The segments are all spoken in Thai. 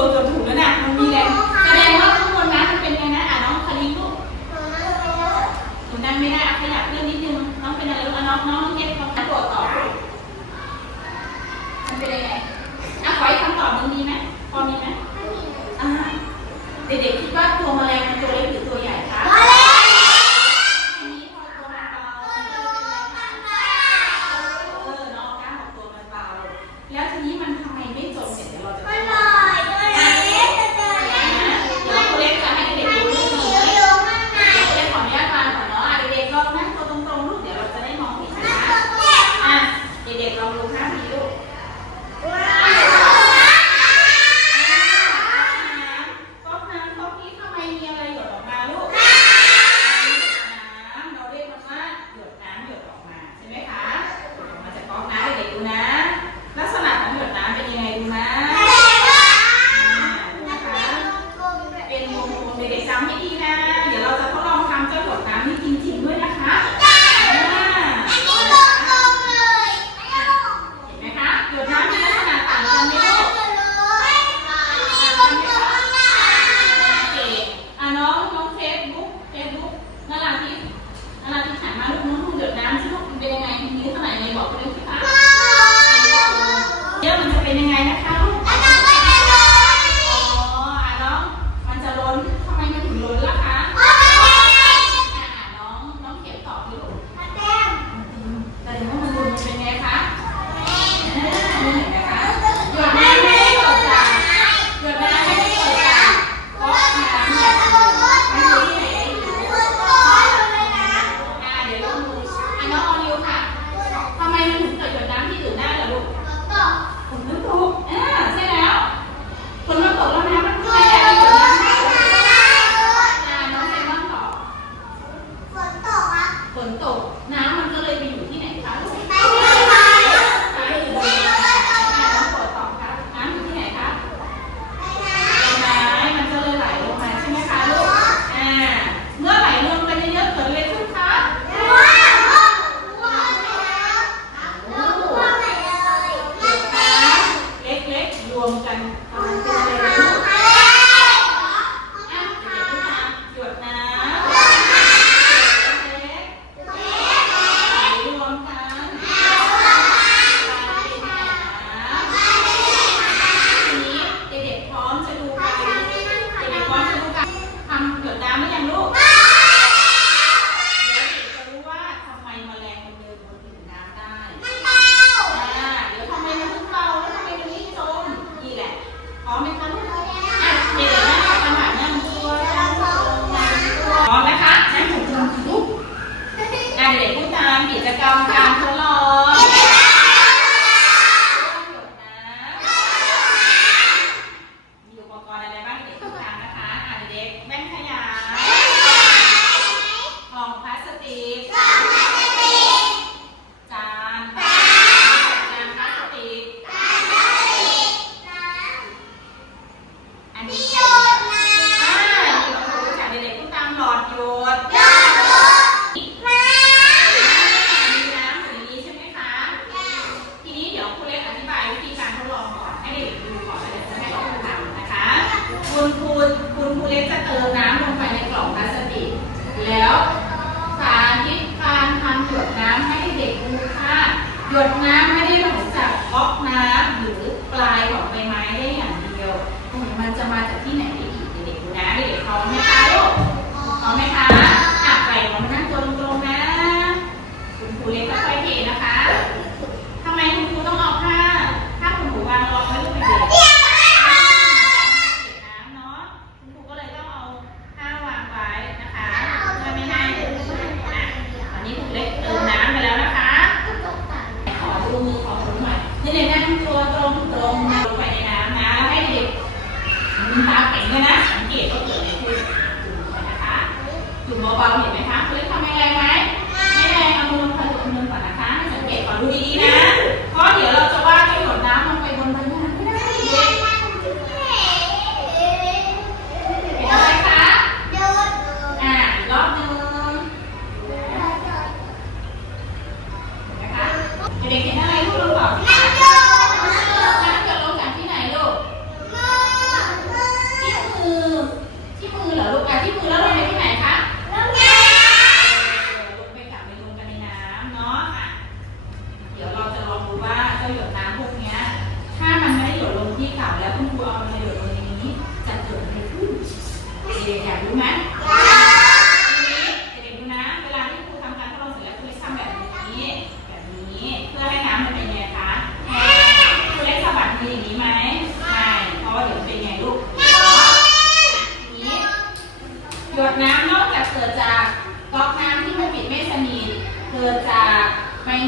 거죠. 好，那。什么包里面？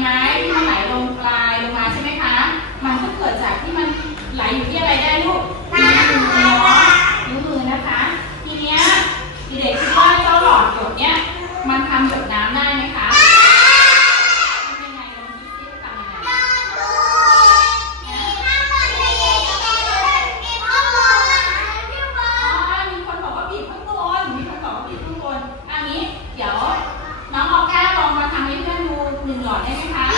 ไม้ที่มันไหลลงปลายลงมาใช่ไหมคะ มันก็เกิดจากที่มันไหลอยู่ที่อะไรได้ลูก ใช่ไหมคะ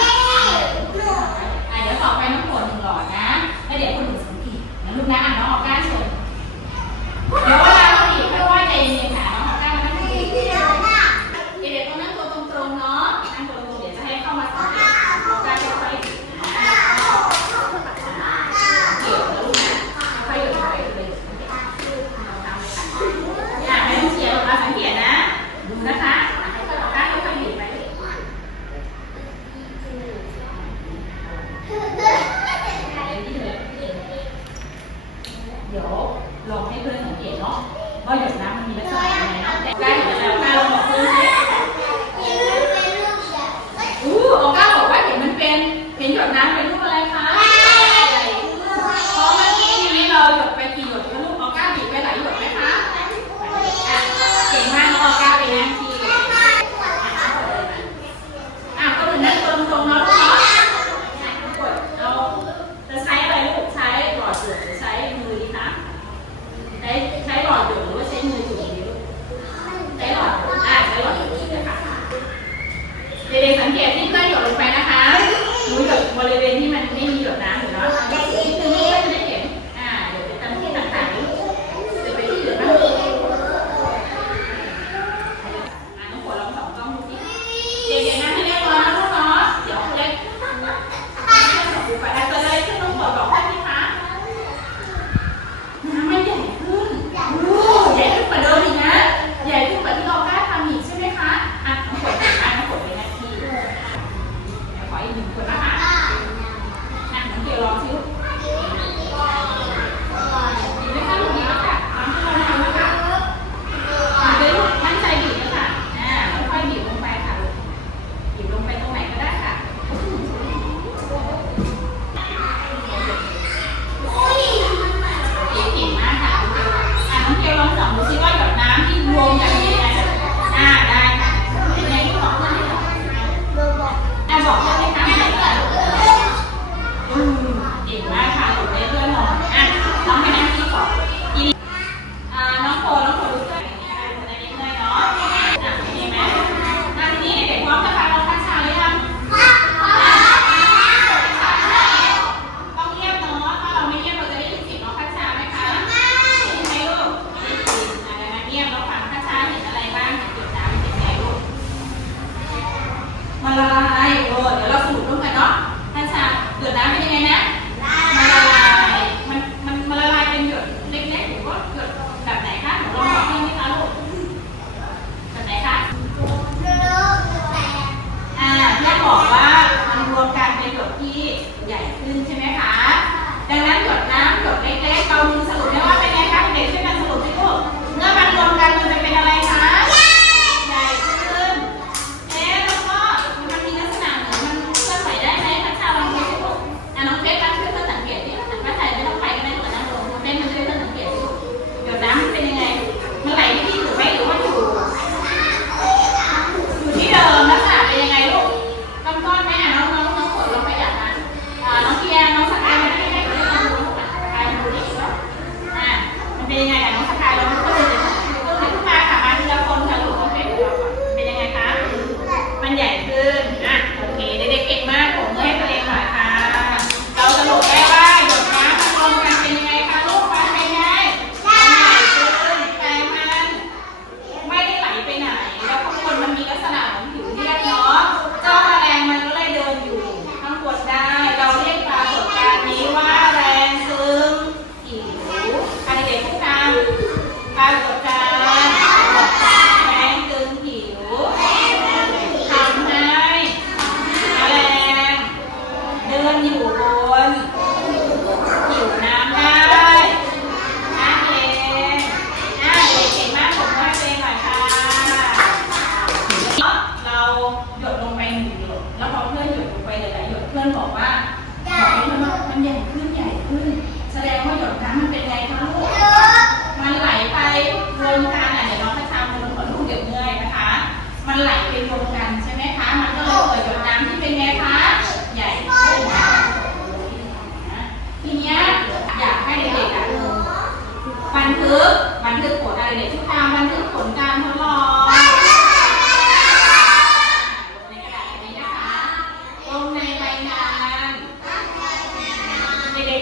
anh về.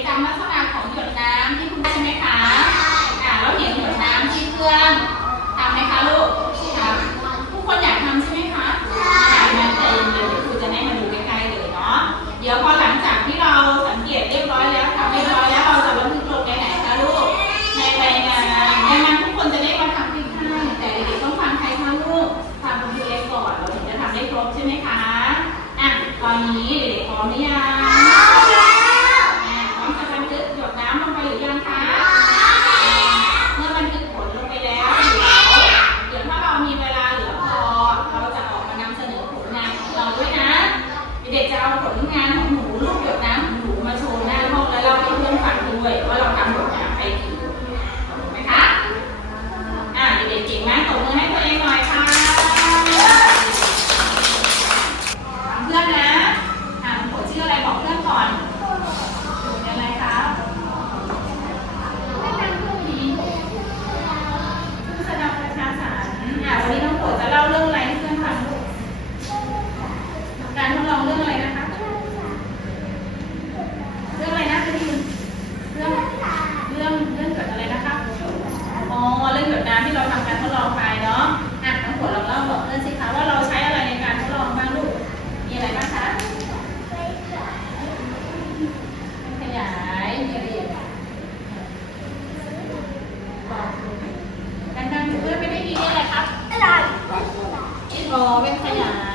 จำลักษณะของหยดน้ำที่คุณได้ไหมคะใอ่แล้วเห็นหยดน้ำที่เครื่อง Bên phải.